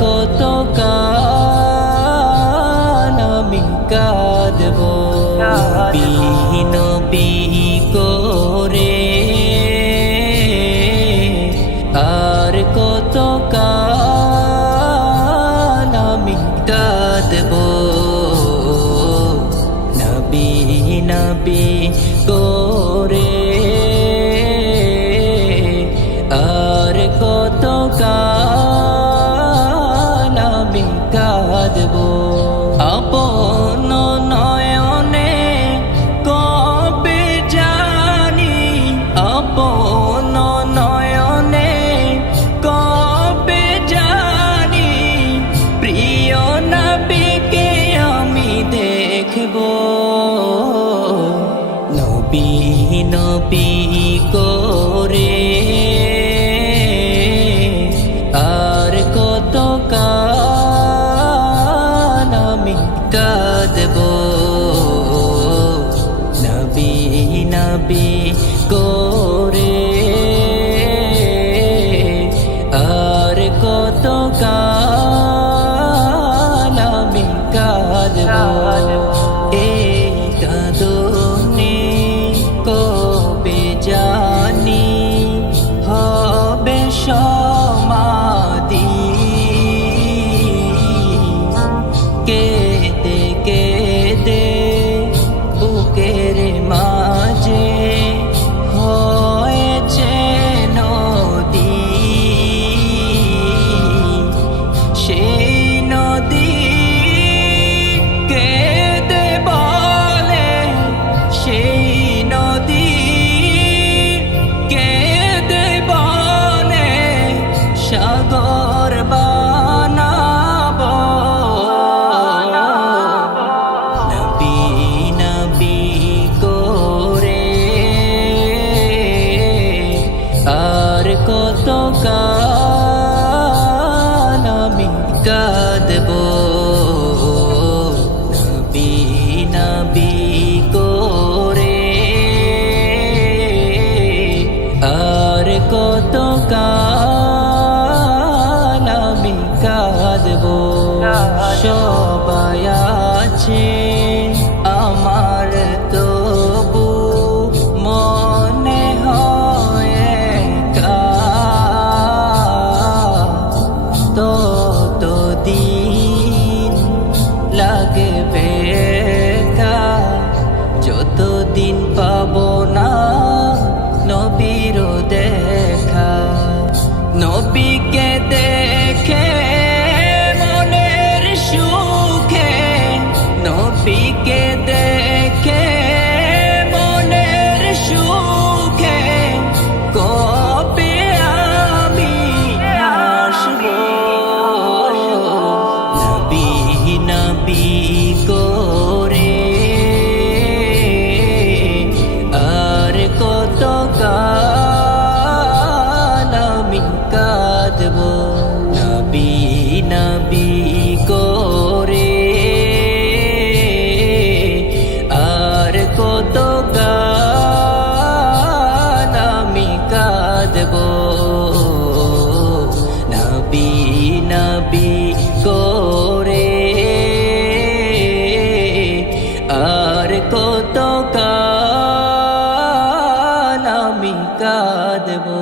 কত কাল আমি কাঁদবো নবী নবী করে, আর কত কাল আমি কাঁদবো নবী নবী করে, আর কত কাল আমি কাঁদবো। আপন নয়নে কবে জানি, আপন নয়নে কবে জানি প্রিয় নবীকে আমি দেখবো নবী নবী করে, আর কত কাল আমি কাঁদবো নবী নবী করে, আর কত কাল আমি কাঁদবো। এই কাঁদনে কবে জানি হবে সমাধি, কেঁদে কেঁদে বুকের মাঝে হয়েছে নদী, সেই নদী কেঁদে বলে, সেই নদী কেঁদে বলে সাগর বানাবো নবী নবী করে, আর কত কাল আমি কাঁদবো নবী নবী করে, আর কত কাল আমি কাঁদবো। সবাই আছে আমার তবু মনে হয় একা, ততদিন লাগবে একা যতদিন পাবো না নবীর দেখা। নবীকে দেখে মনের সুখে, নবীকে দেখে মনের সুখে কবে আমি আসবো নবী নবী করে, আর কত কাল আমি কাঁদবো নবী নবী করে, আর কত কাল আমি কাঁদবো নবী নবী করে, আর কত কাল আমি কাঁদবো।